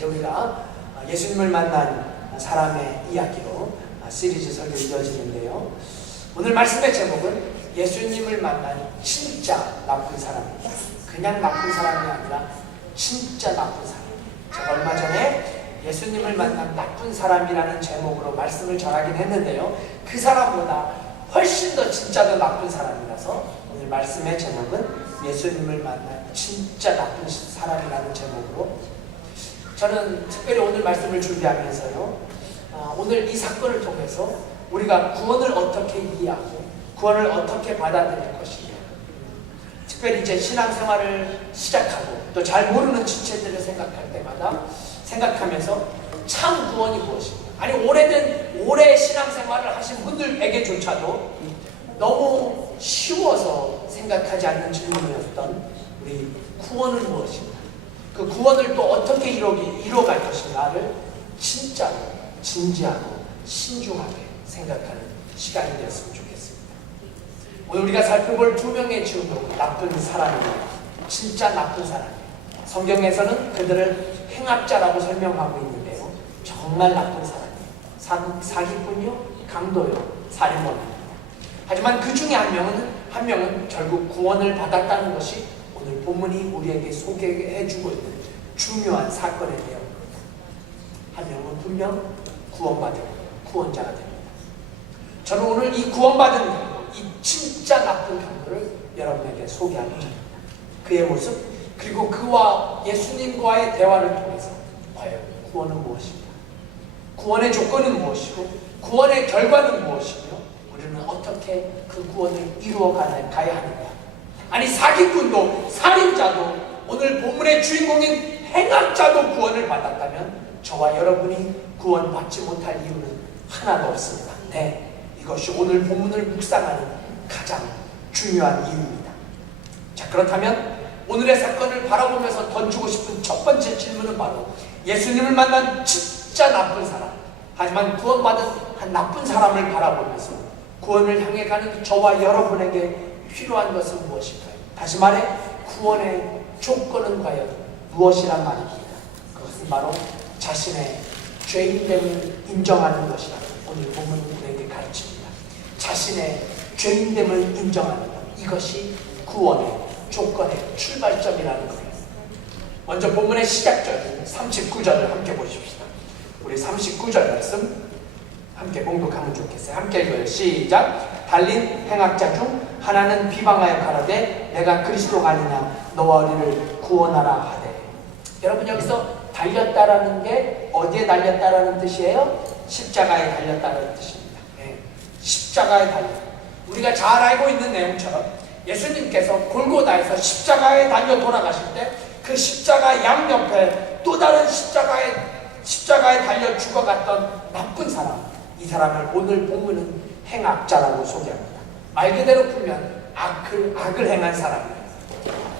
이제 우리가 예수님을 만난 사람의 이야기로 시리즈 설교 이어지는데요. 오늘 말씀의 제목은 예수님을 만난 진짜 나쁜 사람입니다. 그냥 나쁜 사람이 아니라 진짜 나쁜 사람. 제가 얼마 전에 예수님을 만난 나쁜 사람이라는 제목으로 말씀을 전하긴 했는데요. 그 사람보다 훨씬 더 진짜 더 나쁜 사람이라서 오늘 말씀의 제목은 예수님을 만난 진짜 나쁜 사람이라는 제목으로, 저는 특별히 오늘 말씀을 준비하면서요, 오늘 이 사건을 통해서 우리가 구원을 어떻게 이해하고 구원을 어떻게 받아들일 것인가, 특별히 이제 신앙생활을 시작하고 또 잘 모르는 지체들을 생각할 때마다 생각하면서 참 구원이 무엇인가, 아니 오래 신앙생활을 하신 분들에게조차도 너무 쉬워서 생각하지 않는 질문이었던 우리 구원은 무엇인가, 그 구원을 또 어떻게 이뤄갈 것인가를 진짜로 진지하고 신중하게 생각하는 시간이 되었으면 좋겠습니다. 오늘 우리가 살펴볼 두 명의 주인공, 나쁜 사람입니다. 진짜 나쁜 사람이에요. 성경에서는 그들을 행악자라고 설명하고 있는데요, 정말 나쁜 사람이에요. 사기꾼이요, 강도요, 살인범입니다. 하지만 그 중에 한 명은 결국 구원을 받았다는 것이 오늘 본문이 우리에게 소개해주고 있는 중요한 사건에 대한 겁니다. 한 명은 분명 구원받은 구원자가 됩니다. 저는 오늘 이 구원받은 강도, 이 진짜 나쁜 강도를 여러분에게 소개하고자 합니다. 그의 모습, 그리고 그와 예수님과의 대화를 통해서 과연 구원은 무엇인가, 구원의 조건은 무엇이고 구원의 결과는 무엇이며 우리는 어떻게 그 구원을 이루어가야 하는가. 아니 사기꾼도 살인자도 오늘 본문의 주인공인 행악자도 구원을 받았다면 저와 여러분이 구원받지 못할 이유는 하나도 없습니다. 네, 이것이 오늘 본문을 묵상하는 가장 중요한 이유입니다. 자, 그렇다면 오늘의 사건을 바라보면서 던지고 싶은 첫 번째 질문은 바로 예수님을 만난 진짜 나쁜 사람, 하지만 구원받은 한 나쁜 사람을 바라보면서 구원을 향해 가는 저와 여러분에게 필요한 것은 무엇일까요? 다시 말해 구원의 조건은 과연 무엇이란 말입니다. 그것은 바로 자신의 죄인됨을 인정하는 것이라고 오늘 본문은 우리에게 가르칩니다. 자신의 죄인됨을 인정하는 것, 이것이 구원의 조건의 출발점이라는 겁니다. 먼저 본문의 시작절 39절을 함께 보십시다. 우리 39절 말씀 함께 봉독하면 좋겠어요. 함께 읽어요. 시작. 달린 행악자 중 하나는 비방하여 가라되 내가 그리스도가 아니냐 너와 우리를 구원하라 하되. 여러분, 여기서 달렸다라는 게 어디에 달렸다라는 뜻이에요? 십자가에 달렸다라는 뜻입니다. 네. 십자가에 달렸다. 우리가 잘 알고 있는 내용처럼 예수님께서 골고다에서 십자가에 달려 돌아가실 때 그 십자가 양옆에 또 다른 십자가에 달려 죽어갔던 나쁜 사람, 이 사람을 오늘 본문은 행악자라고 소개합니다. 말 그대로 풀면 악을 행한 사람입니다.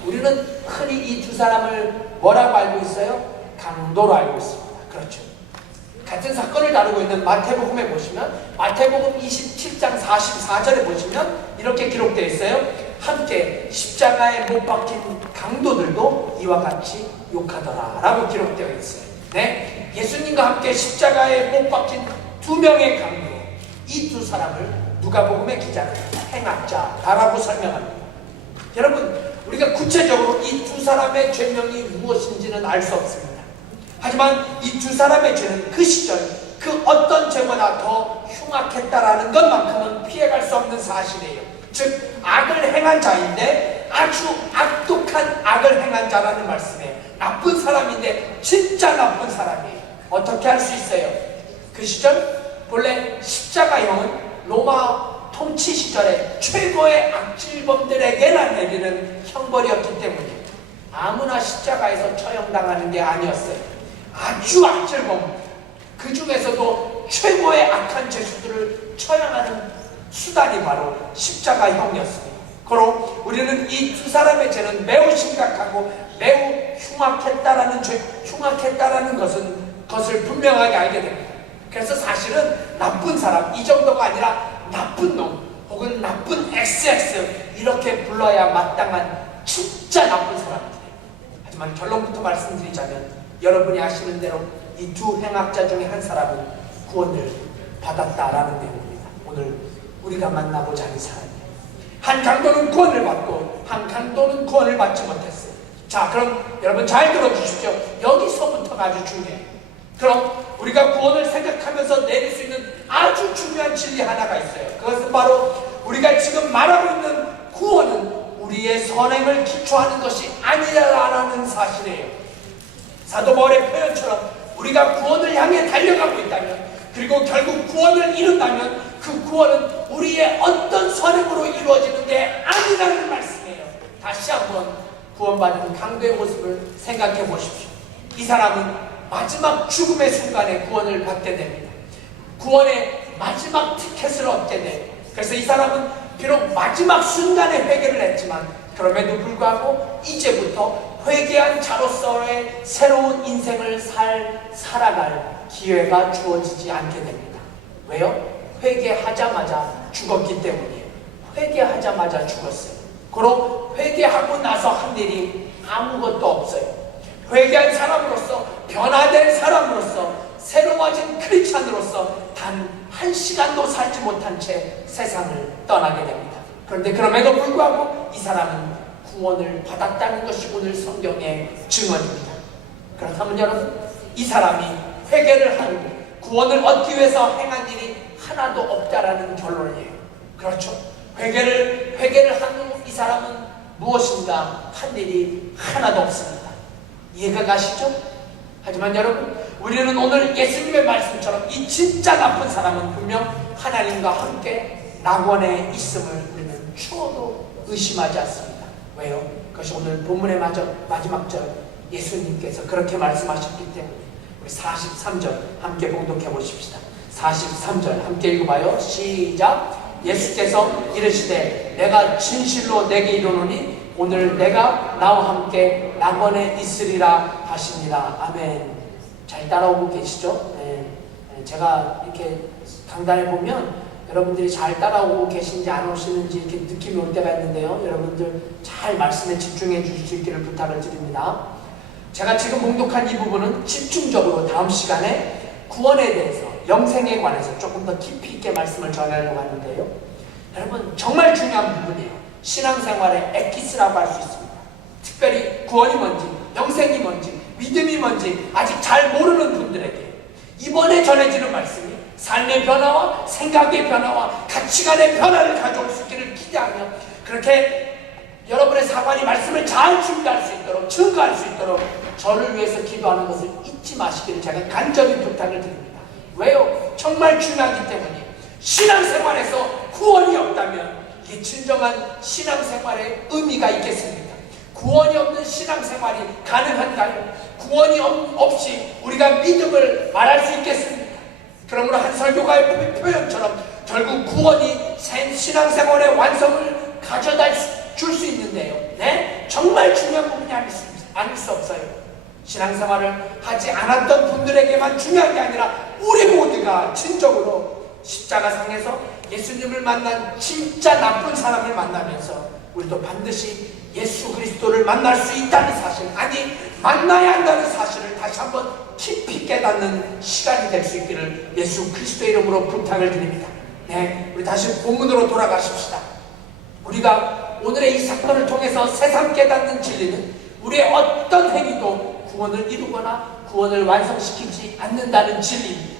우리는 흔히 이 두 사람을 뭐라고 알고 있어요? 강도로 알고 있습니다. 그렇죠. 같은 사건을 다루고 있는 마태복음에 보시면 마태복음 27장 44절에 보시면 이렇게 기록되어 있어요. 함께 십자가에 못 박힌 강도들도 이와 같이 욕하더라 라고 기록되어 있어요. 네, 예수님과 함께 십자가에 못 박힌 두 명의 강도, 이 두 사람을 누가복음의 기자는 행악자라고 설명합니다. 여러분, 우리가 구체적으로 이 두 사람의 죄명이 무엇인지는 알 수 없습니다. 하지만 이 두 사람의 죄는 그 시절 그 어떤 죄보다 더 흉악했다라는 것만큼은 피해갈 수 없는 사실이에요. 즉 악을 행한 자인데 아주 악독한 악을 행한 자라는 말씀이에요. 나쁜 사람인데 진짜 나쁜 사람이에요. 어떻게 할 수 있어요? 그 시절 본래 십자가형은 로마 통치 시절에 최고의 악질범들에게나 내리는 형벌이었기 때문에 아무나 십자가에서 처형당하는 게 아니었어요. 아주 악질범, 그 중에서도 최고의 악한 죄수들을 처형하는 수단이 바로 십자가형이었습니다. 그럼 우리는 이 두 사람의 죄는 매우 심각하고 매우 흉악했다라는 것을 분명하게 알게 됩니다. 그래서 사실은 나쁜 사람, 이 정도가 아니라 나쁜 놈 혹은 나쁜 XX 이렇게 불러야 마땅한 진짜 나쁜 사람들이에요. 하지만 결론부터 말씀드리자면 여러분이 아시는 대로 이 두 행악자 중에 한 사람은 구원을 받았다라는 내용입니다. 오늘 우리가 만나고자 하는 사람이에요. 한 강도는 구원을 받고 한 강도는 구원을 받지 못했어요. 자, 그럼 여러분 잘 들어주십시오. 여기서부터가 아주 중요해요. 그럼 우리가 구원을 생각하면서 내릴 수 있는 아주 중요한 진리 하나가 있어요. 그것은 바로 우리가 지금 말하고 있는 구원은 우리의 선행을 기초하는 것이 아니라는 사실이에요. 사도 바울의 표현처럼 우리가 구원을 향해 달려가고 있다면, 그리고 결국 구원을 이룬다면 그 구원은 우리의 어떤 선행으로 이루어지는 게 아니라는 말씀이에요. 다시 한번 구원받은 강도의 모습을 생각해 보십시오. 이 사람은 마지막 죽음의 순간에 구원을 받게 됩니다. 구원의 마지막 티켓을 얻게 돼요. 그래서 이 사람은 비록 마지막 순간에 회개를 했지만 그럼에도 불구하고 이제부터 회개한 자로서의 새로운 인생을 살아갈 기회가 주어지지 않게 됩니다. 왜요? 회개하자마자 죽었기 때문이에요. 회개하자마자 죽었어요. 그럼 회개하고 나서 한 일이 아무것도 없어요. 회개한 사람으로서, 변화된 사람으로서, 새로워진 크리스찬으로서 단 한 시간도 살지 못한 채 세상을 떠나게 됩니다. 그런데 그럼에도 불구하고 이 사람은 구원을 받았다는 것이 오늘 성경의 증언입니다. 그렇다면 여러분, 이 사람이 회개를 하고 구원을 얻기 위해서 행한 일이 하나도 없다라는 결론이에요. 그렇죠? 회개를 한 후 이 사람은 무엇인가 한 일이 하나도 없습니다. 이해가 가시죠? 하지만 여러분, 우리는 오늘 예수님의 말씀처럼 이 진짜 나쁜 사람은 분명 하나님과 함께 낙원에 있음을 우리는 추워도 의심하지 않습니다. 왜요? 그것이 오늘 본문의 마지막 절 예수님께서 그렇게 말씀하셨기 때문에. 우리 43절 함께 봉독해 보십시다. 43절 함께 읽어봐요. 시작. 예수께서 이르시되 내가 진실로 내게 이르노니 오늘 내가 나와 함께 낙원에 있으리라 하시니라. 아멘. 잘 따라오고 계시죠? 네. 제가 이렇게 강단에 보면 여러분들이 잘 따라오고 계신지 안 오시는지 이렇게 느낌이 올 때가 있는데요. 여러분들 잘 말씀에 집중해 주실 수 있기를 부탁을 드립니다. 제가 지금 봉독한 이 부분은 집중적으로 다음 시간에 구원에 대해서, 영생에 관해서 조금 더 깊이 있게 말씀을 전하려고 하는데요. 여러분, 정말 중요한 부분이에요. 신앙생활의 에키스라고 할 수 있습니다. 특별히 구원이 뭔지, 영생이 뭔지, 믿음이 뭔지 아직 잘 모르는 분들에게 이번에 전해지는 말씀이 삶의 변화와 생각의 변화와 가치관의 변화를 가져올 수 있기를 기대하며, 그렇게 여러분의 사관이 말씀을 잘 준비할 수 있도록, 증거할 수 있도록 저를 위해서 기도하는 것을 잊지 마시기를 제가 간절히 부탁을 드립니다. 왜요? 정말 중요하기 때문이에요. 신앙생활에서 구원이 없다면 이게 진정한 신앙생활의 의미가 있겠습니까? 구원이 없는 신앙생활이 가능한가요? 구원이 없이 우리가 믿음을 말할 수 있겠습니까? 그러므로 한 설교가의 표현처럼 결국 구원이 신앙생활의 완성을 가져다 줄 수 있는데요. 네? 정말 중요한 부분이 아닐 수 없어요. 신앙생활을 하지 않았던 분들에게만 중요한 게 아니라 우리 모두가 진정으로 십자가상에서 예수님을 만난 진짜 나쁜 사람을 만나면서 우리도 반드시 예수 그리스도를 만날 수 있다는 사실, 아니 만나야 한다는 사실을 다시 한번 깊이 깨닫는 시간이 될 수 있기를 예수 그리스도의 이름으로 부탁을 드립니다. 네, 우리 다시 본문으로 돌아가십시다. 우리가 오늘의 이 사건을 통해서 새삼 깨닫는 진리는 우리의 어떤 행위도 구원을 이루거나 구원을 완성시키지 않는다는 진리입니다.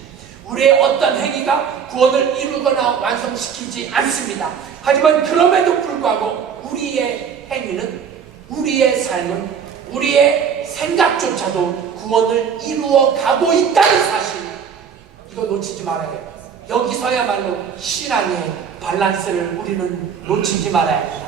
우리의 어떤 행위가 구원을 이루거나 완성시키지 않습니다. 하지만 그럼에도 불구하고 우리의 행위는, 우리의 삶은, 우리의 생각조차도 구원을 이루어 가고 있다는 사실, 이거 놓치지 말아야 해요. 여기서야말로 신앙의 밸런스를 우리는 놓치지 말아야 합니다.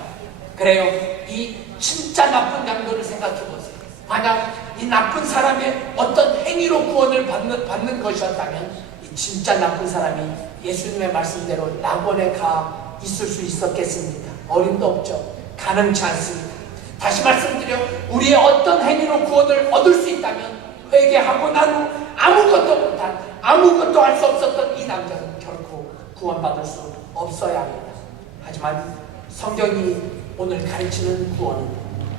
그래요. 이 진짜 나쁜 양도를 생각해 보세요. 만약 이 나쁜 사람의 어떤 행위로 구원을 받는 것이었다면 이 진짜 나쁜 사람이 예수님의 말씀대로 낙원에 가 있을 수 있었겠습니까? 어림도 없죠. 가능치 않습니다. 다시 말씀드려, 우리의 어떤 행위로 구원을 얻을 수 있다면 회개하고 난 후 아무것도 못한, 아무것도 할 수 없었던 이 남자는 결코 구원받을 수 없어야 합니다. 하지만 성경이 오늘 가르치는 구원은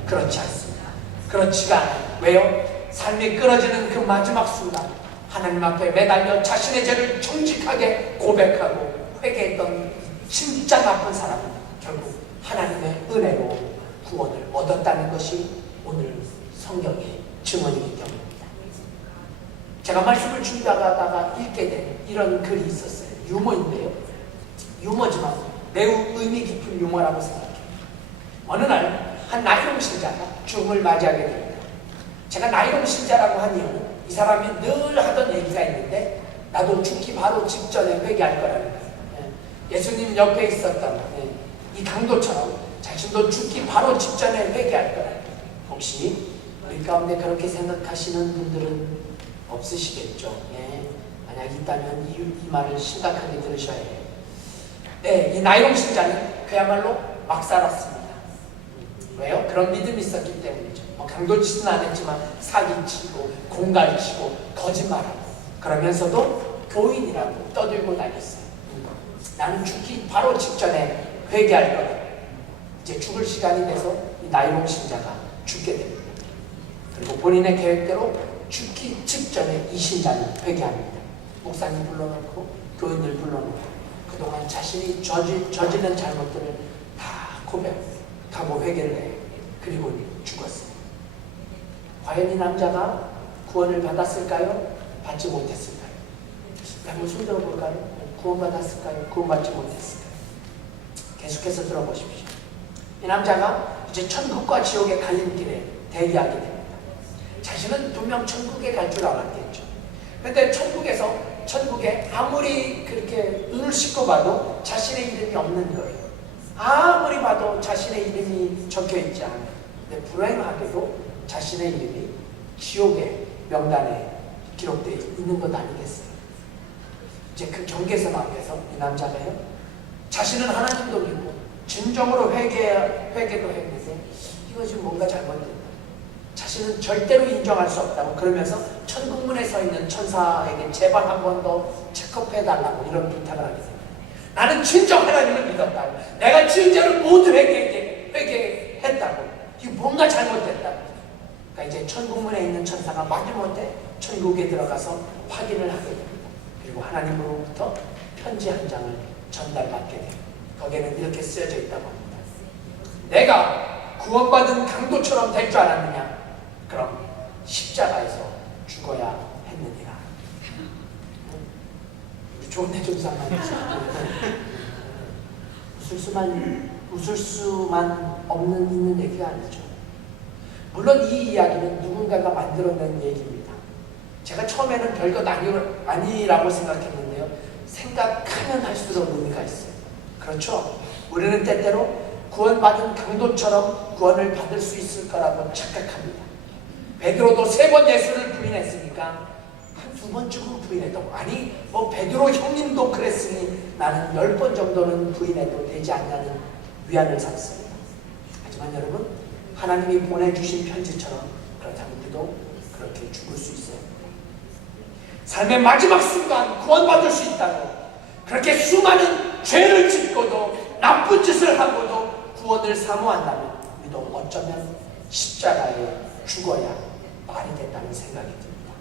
그렇지 않습니다. 그렇지가 않아요. 왜요? 삶이 끊어지는 그 마지막 순간 하나님 앞에 매달려 자신의 죄를 정직하게 고백하고 회개했던 진짜 나쁜 사람은 결국 하나님의 은혜로 구원을 얻었다는 것이 오늘 성경의 증언이기 때문입니다. 제가 말씀을 준비하다가 읽게 된 이런 글이 있었어요. 유머인데요. 유머지만 매우 의미 깊은 유머라고 생각해요. 어느 날 한 나이롱 신자가 죽음을 맞이하게 됩니다. 제가 나이롱 신자라고 한 이유는 이 사람이 늘 하던 얘기가 있는데 나도 죽기 바로 직전에 회개할 거라는 거예요. 예수님 옆에 있었던 이 강도처럼 자신도 죽기 바로 직전에 회개할 거라는 거예요. 혹시 우리 가운데 그렇게 생각하시는 분들은 없으시겠죠? 만약 있다면 이 말을 심각하게 들으셔야 해요. 이 나이롱 신자는 그야말로 막 살았습니다. 왜요? 그런 믿음이 있었기 때문이죠. 강도짓은 안 했지만 사기치고 공갈치고 거짓말하고 그러면서도 교인이라고 떠들고 다녔어요. 나는 죽기 바로 직전에 회개할 거다. 이제 죽을 시간이 돼서 이 나이롱 신자가 죽게 됩니다. 그리고 본인의 계획대로 죽기 직전에 이 신자는 회개합니다. 목사님 불러놓고 교인들 불러놓고 그동안 자신이 저지른 잘못들을 다 고백하고 회개를 해요. 그리고 죽었어요. 과연 이 남자가 구원을 받았을까요? 받지 못했을까요? 한번 손 들어볼까요? 구원받았을까요? 구원받지 못했을까요? 계속해서 들어보십시오. 이 남자가 이제 천국과 지옥의 갈림길에 대기하게 됩니다. 자신은 분명 천국에 갈 줄 알았겠죠. 그런데 천국에 아무리 그렇게 눈을 씻고 봐도 자신의 이름이 없는 거예요. 아무리 봐도 자신의 이름이 적혀있지 않아요. 근데 불행하게도 자신의 이름이 지옥의 명단에 기록되어 있는 것 아니겠어요? 이제 그 경계선 앞에서 이 남자가요, 자신은 하나님도 믿고 진정으로 회개도 했는데 이것이 뭔가 잘못됐다. 자신은 절대로 인정할 수 없다고 그러면서 천국문에 서 있는 천사에게 제발 한 번 더 체크해달라고 이런 부탁을 하게 됩니다. 나는 진정 하나님을 믿었다고, 내가 지은 죄를 모두 회개했다고, 이거 뭔가 잘못됐다고. 그러니까 이제 천국문에 있는 천사가 마지못해 천국에 들어가서 확인을 하게 됩니다. 그리고 하나님으로부터 편지 한 장을 전달받게 됩니다. 거기에는 이렇게 쓰여져 있다고 합니다. 내가 구원받은 강도처럼 될 줄 알았느냐? 그럼 십자가에서 죽어야 했느니라. 우리 좋은 좀 상관없어. 웃을 수만 있는 얘기가 아니죠. 물론 이 이야기는 누군가가 만들어낸 얘기입니다. 제가 처음에는 별것 아니라고 생각했는데요. 생각하면 할수록 의미가 있어요. 그렇죠? 우리는 때때로 구원받은 강도처럼 구원을 받을 수 있을 거라고 착각합니다. 베드로도 3번 예수를 부인했으니까 한 2번쯤은 부인했다고. 아니 베드로 형님도 그랬으니 나는 10번 정도는 부인해도 되지 않냐는 위안을 삼습니다. 하지만 여러분, 하나님이 보내주신 편지처럼 그렇다면 우리도 그렇게 죽을 수 있어요. 삶의 마지막 순간 구원받을 수 있다고 그렇게 수많은 죄를 짓고도 나쁜 짓을 하고도 구원을 사모한다면 우리도 어쩌면 십자가에 죽어야 말이 된다는 생각이 듭니다.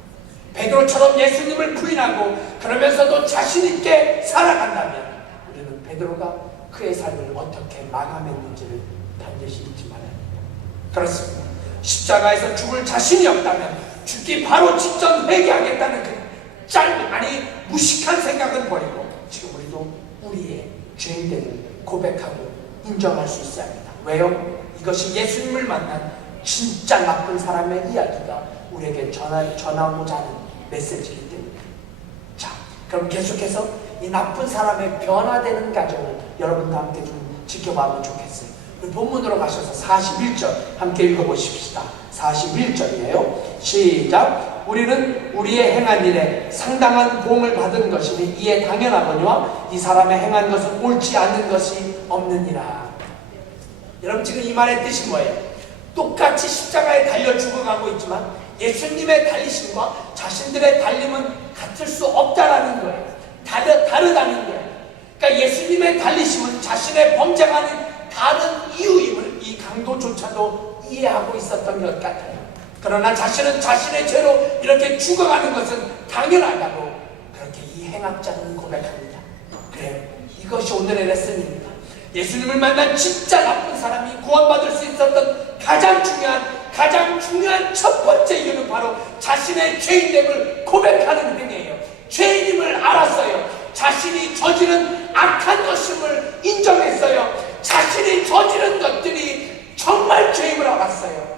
베드로처럼 예수님을 부인하고 그러면서도 자신 있게 살아간다면 우리는 베드로가 그의 삶을 어떻게 마감했는지를 반드시 잊지 말아야 합니다. 그렇습니다. 십자가에서 죽을 자신이 없다면 죽기 바로 직전 회개하겠다는 그 무식한 생각은 버리고 지금 우리도 우리의 죄인됨을 고백하고 인정할 수 있어야 합니다. 왜요? 이것이 예수님을 만난 진짜 나쁜 사람의 이야기가 우리에게 전하고자 하는 메시지이기 때문입니다. 자, 그럼 계속해서 이 나쁜 사람의 변화되는 과정을 여러분과 함께 좀 지켜보면 좋겠어요. 우리 본문으로 가셔서 41절 함께 읽어보십시다. 41절이에요. 시작. 우리는 우리의 행한 일에 상당한 보응을 받은 것이니 이에 당연하거니와 이 사람의 행한 것은 옳지 않은 것이 없느니라. 여러분, 지금 이 말의 뜻이 뭐예요? 똑같이 십자가에 달려 죽어가고 있지만 예수님의 달리심과 자신들의 달림은 같을 수 없다라는 거예요. 다르다는 거예요. 그러니까 예수님의 달리심은 자신의 범죄가 아닌 다른 이유임을 이 강도조차도 이해하고 있었던 것 같아요. 그러나 자신은 자신의 죄로 이렇게 죽어가는 것은 당연하다고 그렇게 이 행악자는 고백합니다. 그래요. 이것이 오늘의 레슨입니다. 예수님을 만난 진짜 나쁜 사람이 구원받을 수 있었던 가장 중요한 첫 번째 이유는 바로 자신의 죄인됨을 고백하는 행위예요. 죄인임을 알았어요. 자신이 저지른 악한 것임을 인정했어요. 자신이 저지른 것들이 정말 죄임을 알았어요.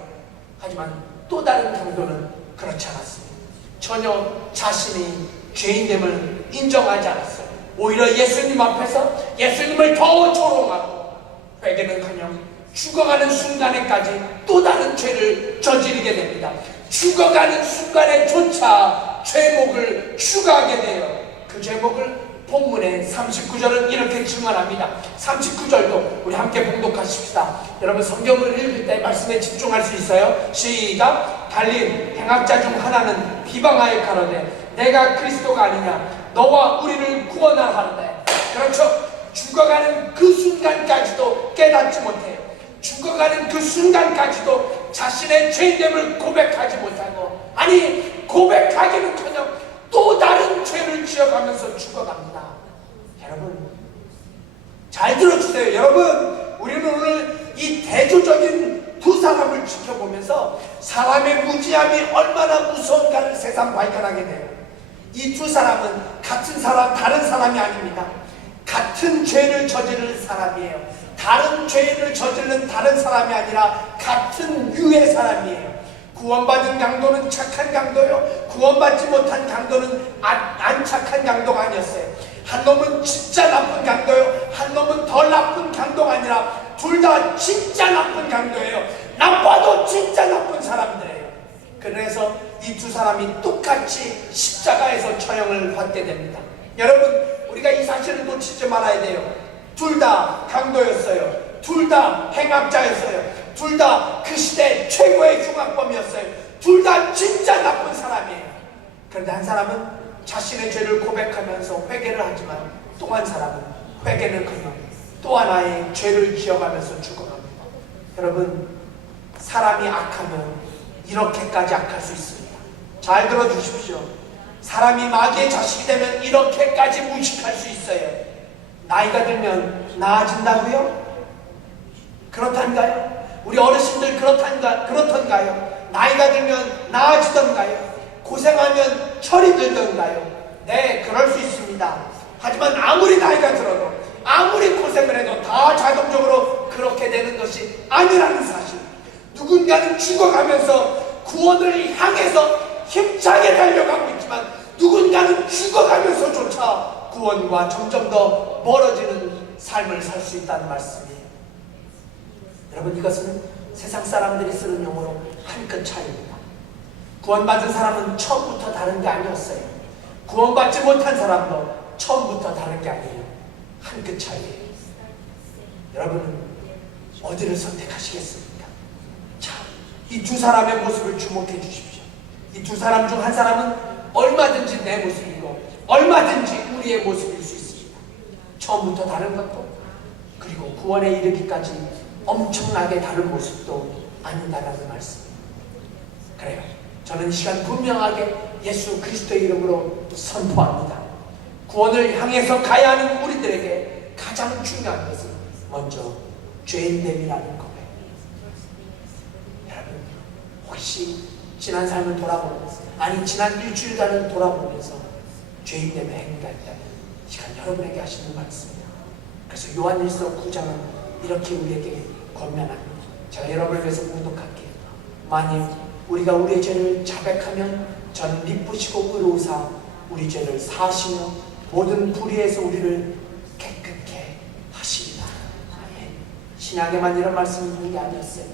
하지만 또 다른 강도는 그렇지 않았습니다. 전혀 자신이 죄인됨을 인정하지 않았어요. 오히려 예수님 앞에서 예수님을 더 조롱하고 회개는커녕 죽어가는 순간에까지 또 다른 죄를 저지르게 됩니다. 죽어가는 순간에조차 죄목을 추가하게 돼요. 그 죄목을 본문의 39절은 이렇게 증언합니다. 39절도 우리 함께 봉독하십시다. 여러분 성경을 읽을 때 말씀에 집중할 수 있어요. 시작. 달리 행악자 중 하나는 비방하여 가로되 내가 그리스도가 아니냐 너와 우리를 구원하라 하는데, 그렇죠. 죽어가는 그 순간까지도 깨닫지 못해요. 죽어가는 그 순간까지도 자신의 죄됨을 고백하지 못하고, 아니 고백하기는커녕 또 다른 죄를 지어가면서 죽어갑니다. 여러분 잘 들어주세요. 여러분 우리는 오늘 이 대조적인 두 사람을 지켜보면서 사람의 무지함이 얼마나 무서운가를 새삼 발견하게 돼요. 이 두 사람은 같은 사람, 다른 사람이 아닙니다. 같은 죄를 저지르는 사람이에요. 다른 죄를 저지르는 다른 사람이 아니라 같은 유의 사람이에요. 구원받은 강도는 착한 강도요, 구원받지 못한 강도는 안 착한 강도가 아니었어요. 한 놈은 진짜 나쁜 강도요, 한 놈은 덜 나쁜 강도가 아니라 둘 다 진짜 나쁜 강도예요. 나빠도 진짜 나쁜 사람들이에요. 그래서 이 두 사람이 똑같이 십자가에서 처형을 받게 됩니다. 여러분 우리가 이 사실을 놓치지 말아야 돼요. 둘 다 강도였어요. 둘 다 행악자였어요. 둘 다 그 시대 최고의 흉악범이었어요. 둘 다 진짜 나쁜 사람이에요. 그런데 한 사람은 자신의 죄를 고백하면서 회개를 하지만 또 한 사람은 회개는커녕 또 하나의 죄를 지어가면서 죽어갑니다. 여러분 사람이 악하면 이렇게까지 악할 수 있습니다. 잘 들어주십시오. 사람이 마귀의 자식이 되면 이렇게까지 무식할 수 있어요. 나이가 들면 나아진다고요? 그렇단가요? 우리 어르신들 그렇던가요? 나이가 들면 나아지던가요? 고생하면 철이 들던가요? 네, 그럴 수 있습니다. 하지만 아무리 나이가 들어도 아무리 고생을 해도 다 자동적으로 그렇게 되는 것이 아니라는 사실. 누군가는 죽어가면서 구원을 향해서 힘차게 달려가고 있지만 누군가는 죽어가면서조차 구원과 점점 더 멀어지는 삶을 살 수 있다는 말씀이에요. 여러분 이것은 세상 사람들이 쓰는 용어로 한 끗 차이입니다. 구원받은 사람은 처음부터 다른 게 아니었어요. 구원받지 못한 사람도 처음부터 다른 게 아니에요. 한 끗 차이예요. 여러분은 어디를 선택하시겠습니까? 자, 이 두 사람의 모습을 주목해 주십시오. 이 두 사람 중 한 사람은 얼마든지 내 모습이고 얼마든지 우리의 모습일 수 있습니다. 처음부터 다른 것도, 그리고 구원에 이르기까지 엄청나게 다른 모습도 아니다라는 말씀입니다. 그래요. 저는 이 시간 분명하게 예수 그리스도의 이름으로 선포합니다. 구원을 향해서 가야 하는 우리들에게 가장 중요한 것은 먼저 죄인됨이라는 거예요. 여러분 혹시 지난 삶을 돌아보면서, 아니 지난 일주일간을 돌아보면서 죄인됨의 행위가 있다면 이 시간 여러분에게 하시는 말씀입니다. 그래서 요한일서 9장은 이렇게 우리에게 권면합니다. 제가 여러분을 위해서 봉독할게요. 만일 우리가 우리의 죄를 자백하면 저는 미쁘시고 의로우사 우리 죄를 사하시며 모든 불의에서 우리를 깨끗게 하시리라. 아멘. 신약에만 이런 말씀이 있는 게 아니었어요.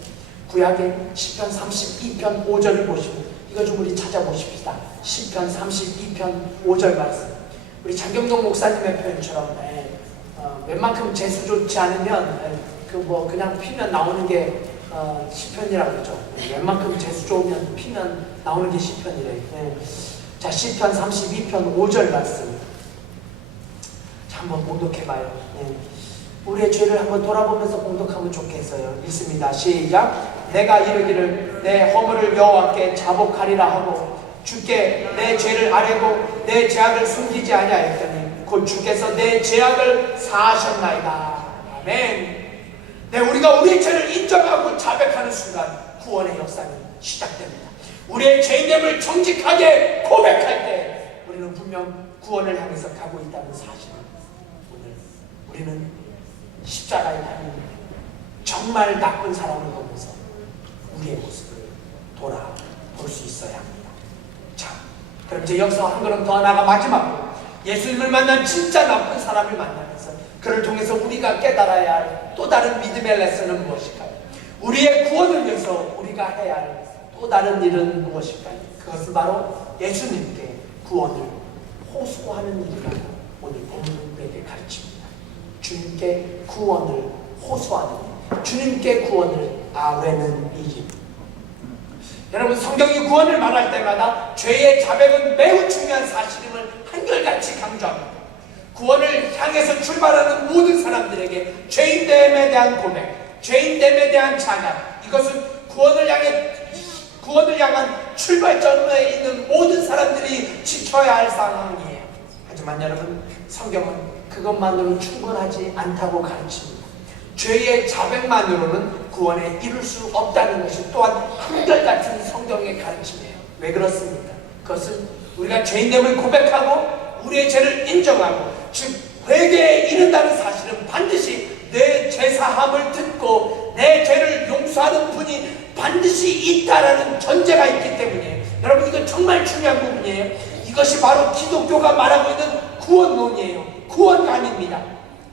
구약의 시편 32편 5절을 보시면, 이거 좀 우리 찾아보십시다. 시편 32편 5절 말씀. 우리 장경동 목사님의 표현처럼 웬만큼 재수 좋지 않으면 그냥 피면 나오는 게 시편이라고 그러죠. 웬만큼 재수 좋으면 피면 나오는 게 시편이래. 자, 시편 32편 5절 말씀. 자, 한번 봉독해봐요. 우리의 죄를 한번 돌아보면서 봉독하면 좋겠어요. 읽습니다. 시작. 내가 이르기를 내 허물을 여호와께 자복하리라 하고 주께 내 죄를 아뢰고 내 죄악을 숨기지 아니하였더니 곧 주께서 내 죄악을 사하셨나이다. 아멘. 네, 우리가 우리의 죄를 인정하고 자백하는 순간 구원의 역사는 시작됩니다. 우리의 죄인됨을 정직하게 고백할 때 우리는 분명 구원을 향해서 가고 있다는 사실을 오늘 우리는 십자가에 달린 정말 나쁜 사람을 보면서 우리의 모습을 돌아볼 수 있어야 합니다. 자, 그럼 이제 여기서 한 걸음 더 나아가 마지막으로 예수님을 만난 진짜 나쁜 사람을 만나면서 그를 통해서 우리가 깨달아야 할 또 다른 믿음의 레슨은 무엇일까요? 우리의 구원을 위해서 우리가 해야 할 또 다른 일은 무엇일까요? 그것은 바로 예수님께 구원을 호소하는 일이라고 오늘 본문은 우리에게 가르칩니다. 주님께 구원을 호소하는 일, 주님께 구원을 아뢰는 일입니다. 여러분, 성경이 구원을 말할 때마다 죄의 자백은 매우 중요한 사실임을 한결같이 강조합니다. 구원을 향해서 출발하는 모든 사람들에게 죄인됨에 대한 고백, 죄인됨에 대한 찬양, 이것은 구원을 향한 출발점에 있는 모든 사람들이 지켜야 할 상황이에요. 하지만 여러분, 성경은 그것만으로 충분하지 않다고 가르칩니다. 죄의 자백만으로는 구원에 이룰 수 없다는 것이 또한 한결같은 성경의 가르침이에요. 왜 그렇습니까? 그것은 우리가 죄인됨을 고백하고 우리의 죄를 인정하고 즉 회개에 이른다는 사실은 반드시 내 죄사함을 듣고 내 죄를 용서하는 분이 반드시 있다라는 전제가 있기 때문이에요. 여러분, 이건 정말 중요한 부분이에요. 이것이 바로 기독교가 말하고 있는 구원론이에요. 구원관입니다.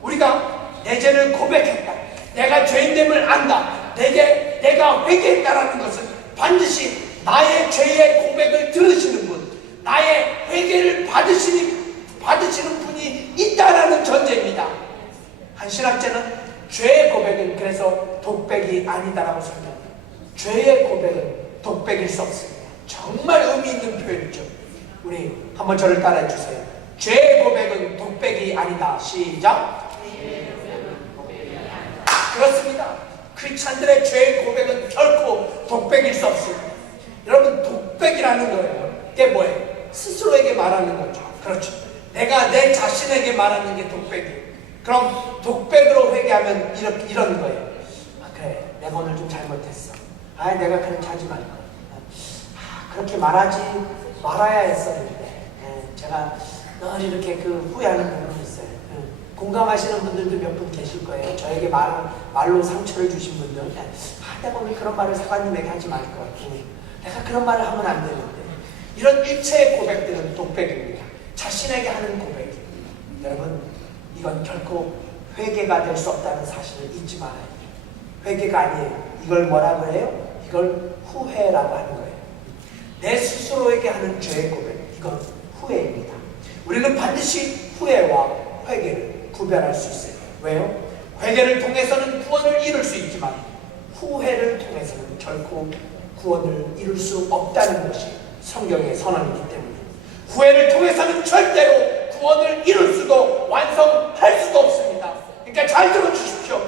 우리가 내 죄를 고백했다, 내가 죄인됨을 안다, 내가 회개했다라는 것은 반드시 나의 죄의 고백을 들으시는 분, 나의 회개를 받으시는 분이 있다라는 전제입니다. 한 신학자는 죄의 고백은 그래서 독백이 아니다라고 설명합니다. 죄의 고백은 독백일 수 없습니다. 정말 의미 있는 표현이죠. 우리 한번 저를 따라해 주세요. 죄의 고백은 독백이 아니다. 시작. 그렇습니다. 크리스찬들의 죄의 고백은 결코 독백일 수 없습니다. 여러분, 독백이라는 거예요. 그게 뭐예요? 스스로에게 말하는 거죠. 그렇죠. 내가 내 자신에게 말하는 게 독백이에요. 그럼 독백으로 회개하면 이런 거예요. 그래, 내가 오늘 좀 잘못했어. 내가 그렇게 하지 말걸. 그렇게 말아야 했었는데 제가 늘 이렇게 후회하는 부분이 있어요. 공감하시는 분들도 몇 분 계실 거예요. 저에게 말로 상처를 주신 분들, 내가 오늘 그런 말을 사관님에게 하지 말걸. 내가 그런 말을 하면 안 되는데. 이런 일체의 고백들은 독백입니다. 자신에게 하는 고백입니다. 여러분, 이건 결코 회개가 될 수 없다는 사실을 잊지 말아야 돼요. 회개가 아니에요. 이걸 뭐라고 해요? 이걸 후회라고 하는 거예요. 내 스스로에게 하는 죄의 고백, 이건 후회입니다. 우리는 반드시 후회와 회개를 구별할 수 있어요. 왜요? 회개를 통해서는 구원을 이룰 수 있지만 후회를 통해서는 결코 구원을 이룰 수 없다는 것이 성경의 선언이기 때문에 후회를 통해서는 절대로 구원을 이룰 수도 완성할 수도 없습니다. 그러니까 잘 들어주십시오.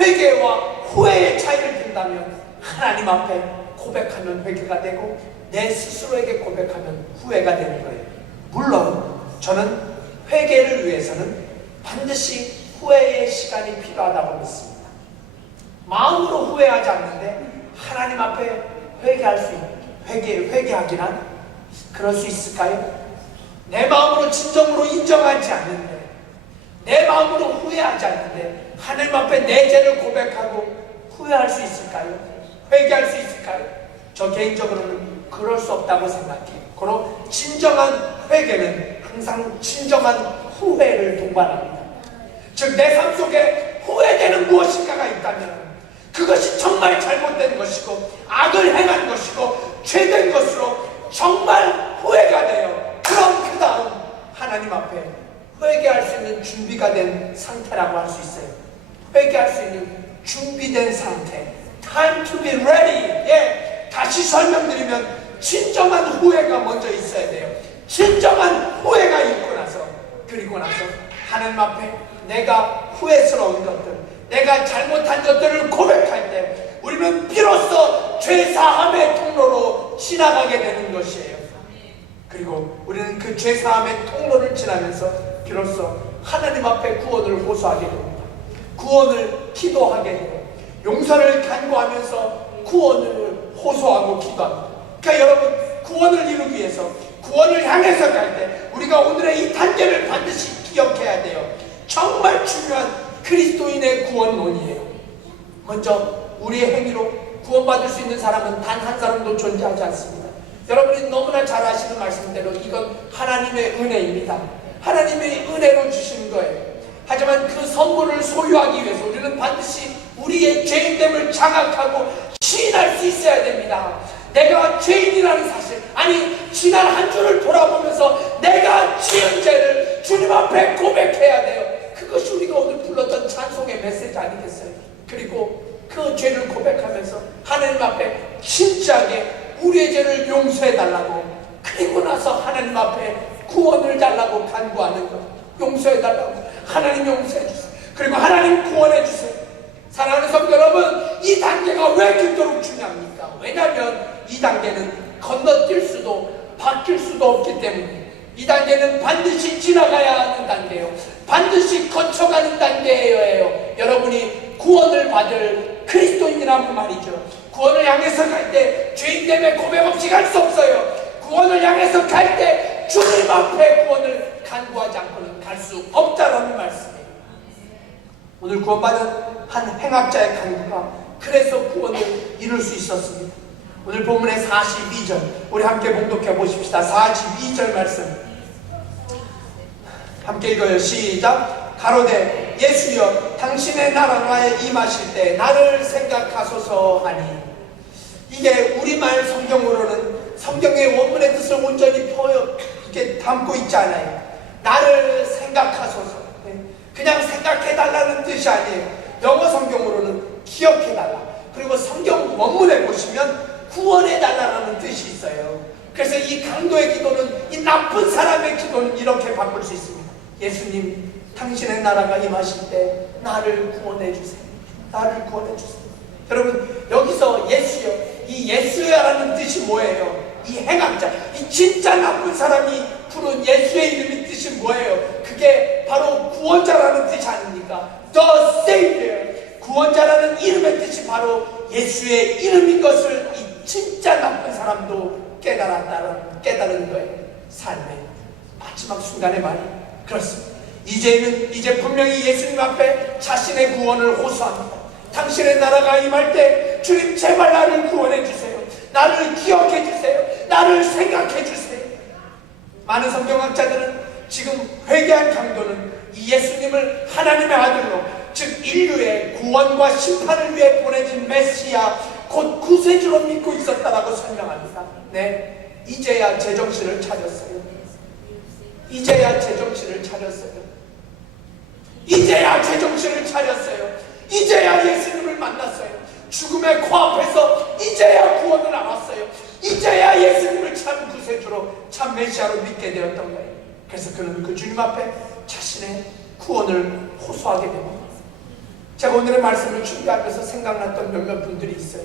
회개와 후회의 차이를 든다면 하나님 앞에 고백하면 회개가 되고 내 스스로에게 고백하면 후회가 되는 거예요. 물론 저는 회개를 위해서는 반드시 후회의 시간이 필요하다고 믿습니다. 마음으로 후회하지 않는데 하나님 앞에 회개하기란 그럴 수 있을까요? 내 마음으로 진정으로 인정하지 않는데, 내 마음으로 후회하지 않는데 하나님 앞에 내 죄를 고백하고 후회할 수 있을까요? 회개할 수 있을까요? 저 개인적으로는 그럴 수 없다고 생각해요. 그럼 진정한 회개는 항상 진정한 후회를 동반합니다. 즉, 내 삶 속에 후회되는 무엇인가가 있다면 그것이 정말 잘못된 것이고 악을 행한 것이고 죄된 것으로 정말 후회가 돼요. 그럼 그 다음 하나님 앞에 회개할 수 있는 준비가 된 상태라고 할 수 있어요. 회개할 수 있는 준비된 상태, time to be ready. 다시 설명드리면 진정한 후회가 먼저 있어야 돼요. 진정한 후회가 있고 나서, 그리고 나서 하나님 앞에 내가 후회스러운 것들, 내가 잘못한 것들을 고백할 때 우리는 비로소 죄사함의 통로로 지나가게 되는 것이에요. 그리고 우리는 그 죄사함의 통로를 지나면서 비로소 하나님 앞에 구원을 호소하게 됩니다. 구원을 기도하게 돼요. 용서를 간구하면서 구원을 호소하고 기도합니다. 그러니까 여러분, 구원을 이루기 위해서, 구원을 향해서 갈 때 우리가 오늘의 이 단계를 반드시 기억해야 돼요. 정말 중요한 그리스도인의 구원론이에요. 먼저 우리의 행위로 구원받을 수 있는 사람은 단 한 사람도 존재하지 않습니다. 여러분이 너무나 잘 아시는 말씀대로 이건 하나님의 은혜입니다. 하나님의 은혜로 주신 거예요. 하지만 그 선물을 소유하기 위해서 우리는 반드시 우리의 죄인됨을 장악하고 시인할 수 있어야 됩니다. 내가 죄인이라는 사실, 아니 지난 한 주를 돌아보면서 내가 지은 죄를 주님 앞에 고백해야 돼요. 그것이 우리가 오늘 불렀던 찬송의 메시지 아니겠어요? 그리고 그 죄를 고백하면서 하나님 앞에 진지하게 우리의 죄를 용서해달라고, 그리고 나서 하나님 앞에 구원을 달라고 간구하는 것. 용서해달라고, 하나님 용서해주세요. 그리고 하나님 구원해주세요. 사랑하는 성도 여러분, 이 단계가 왜 그토록 중요합니까? 왜냐하면 이 단계는 건너뛸 수도 바뀔 수도 없기 때문에, 이 단계는 반드시 지나가야 하는 단계예요. 반드시 거쳐가는 단계예요. 여러분이 구원을 받을 그리스도인이라는 말이죠. 구원을 향해서 갈 때 죄인됨의 고백 없이 갈 수 없어요. 구원을 향해서 갈 때 주님 앞에 구원을 간구하지 않고는 갈 수 없다라는 말씀이에요. 오늘 구원받은 한 행악자의 간구가 그래서 구원을 이룰 수 있었습니다. 오늘 본문의 42절 우리 함께 봉독해 보십시다. 42절 말씀 함께 읽어요. 시작. 가로되 예수여 당신의 나라에 임하실 때 나를 생각하소서 하니, 이게 우리말 성경으로는 성경의 원문의 뜻을 온전히 이렇게 담고 있지 않아요. 나를 생각하소서, 그냥 생각해달라는 뜻이 아니에요. 영어 성경으로는 기억해달라. 그리고 성경 원문에 보시면 구원해달라는 뜻이 있어요. 그래서 이 강도의 기도는, 이 나쁜 사람의 기도는 이렇게 바꿀 수 있습니다. 예수님, 당신의 나라가 임하실 때 나를 구원해주세요. 나를 구원해주세요. 여러분, 여기서 예수여, 이 예수야라는 뜻이 뭐예요? 이 행악자, 이 진짜 나쁜 사람이 부른 예수의 이름의 뜻이 뭐예요? 그게 바로 구원자라는 뜻이 아닙니까? The Savior. 구원자라는 이름의 뜻이 바로 예수의 이름인 것을 이 진짜 나쁜 사람도 깨달은 거예요. 삶의 마지막 순간의 말이 그렇습니다. 이제 분명히 예수님 앞에 자신의 구원을 호소합니다. 당신의 나라가 임할 때 주님 제발 나를 구원해 주세요. 나를 기억해 주세요. 나를 생각해 주세요. 많은 성경학자들은 지금 회개한 강도는 이 예수님을 하나님의 아들로, 즉 인류의 구원과 심판을 위해 보내진 메시아, 곧 구세주로 믿고 있었다라고 설명합니다. 네, 이제야 제정신을 차렸어요. 이제야 제정신을 차렸어요. 이제야 제정신을 차렸어요. 이제야 예수님을 만났어요. 죽음의 코앞에서 이제야 구원을 알았어요. 이제야 예수님을 참 구세주로, 참 메시아로 믿게 되었던 거예요. 그래서 그는 그 주님 앞에 자신의 구원을 호소하게 됩니다. 제가 오늘의 말씀을 준비하면서 생각났던 몇몇 분들이 있어요.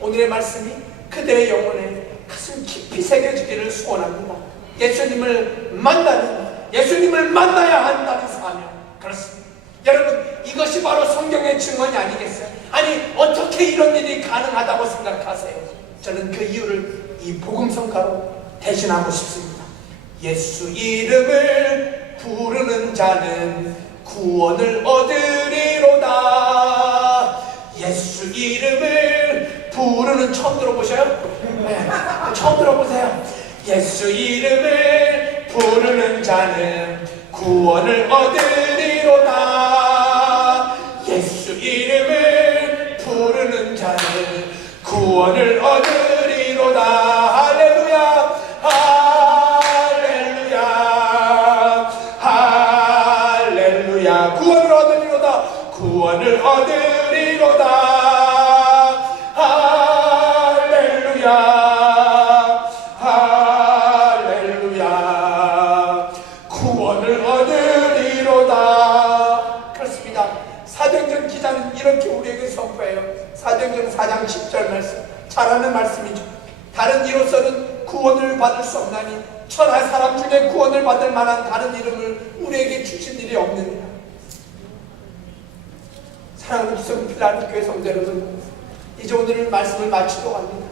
오늘의 말씀이 그들의 영혼에 가슴 깊이 새겨지기를 소원합니다. 예수님을 만나야 한다는 사명. 그렇습니다. 여러분, 이것이 바로 성경의 증언이 아니겠어요? 아니, 어떻게 이런 일이 가능하다고 생각하세요? 저는 그 이유를 이 복음성가로 대신하고 싶습니다. 예수 이름을 부르는 자는 구원을 얻으리로다. 예수 이름을 부르는, 처음 들어보셔요? 네, 처음 들어보세요. 예수 이름을 부르는 자는 구원을 얻으리로다. 예수 이름을 부르는 자는 구원을 얻으리로다. 할렐루야, 할렐루야, 할렐루야. 구원을 얻으리로다. 구원을 얻으리로다. 할렐루야. 이렇게 우리에게 선포해요. 사도행전 4장 10절 말씀 잘 아는 말씀이죠. 다른 이로서는 구원을 받을 수 없나니 천하 사람 중에 구원을 받을 만한 다른 이름을 우리에게 주신 일이 없느니라. 사랑하는 구성 필라델피아 교회 성도 여러분, 이제 오늘 말씀을 마치도록 합니다.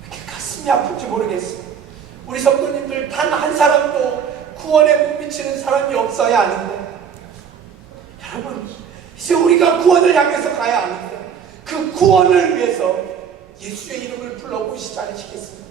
왜 이렇게 가슴이 아픈지 모르겠어요. 우리 성도님들 단 한 사람도 구원에 못 미치는 사람이 없어야 하는데, 여러분 이제 우리가 구원을 향해서 가야 하는데 그 구원을 위해서 예수의 이름을 불러보시지 않으시겠습니까?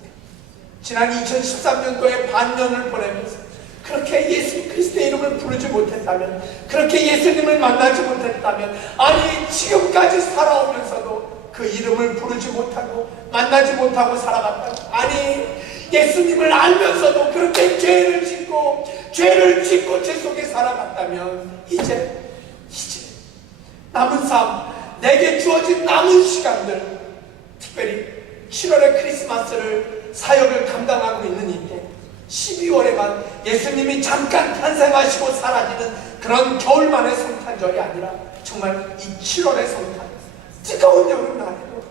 지난 2013년도에 반년을 보내면서 그렇게 예수 그리스도의 이름을 부르지 못했다면, 그렇게 예수님을 만나지 못했다면, 아니 지금까지 살아오면서도 그 이름을 부르지 못하고 만나지 못하고 살아갔다면, 아니 예수님을 알면서도 그렇게 죄를 짓고 죄 속에 살아갔다면, 이제 남은 삶, 내게 주어진 남은 시간들, 특별히 7월의 크리스마스를 사역을 감당하고 있는 이때 12월에만 예수님이 잠깐 탄생하시고 사라지는 그런 겨울만의 성탄절이 아니라 정말 이 7월의 성탄, 뜨거운 여름날에도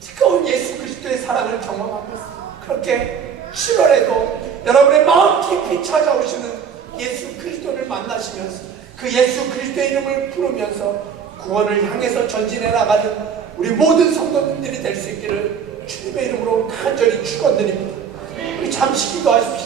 뜨거운 예수 그리스도의 사랑을 경험하면서 그렇게 7월에도 여러분의 마음 깊이 찾아오시는 예수 그리스도를 만나시면서 그 예수 그리스도의 이름을 부르면서 구원을 향해서 전진해 나가는 우리 모든 성도님들이 될 수 있기를 주님의 이름으로 간절히 축원드립니다. 우리 잠시 기도하십시오.